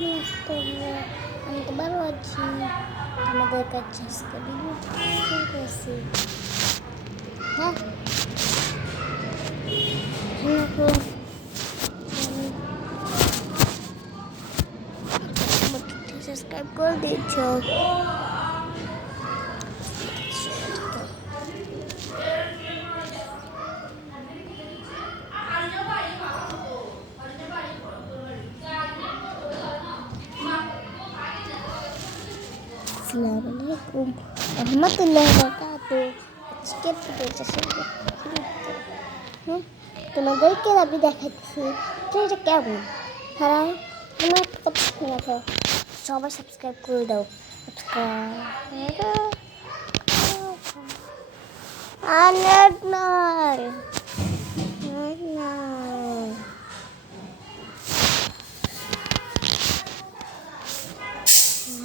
নিয়ে আসতে হবে। আমি তো ভালো আছি, তোমাদের কাছে আজকে ভিডিও করেছি। হ্যাঁ সাবস্ক্রাইব করে দিচ্ছ। Assalamualaikum warahmatullahi wabarakatuh. Aজকের ভিডিওটা তোমাদেরকে আমি দেখাচ্ছি এটা কেমন। হ্যাঁ আমার কথা শোনাবো, সবাই সাবস্ক্রাইব করে দাও। আনার নয়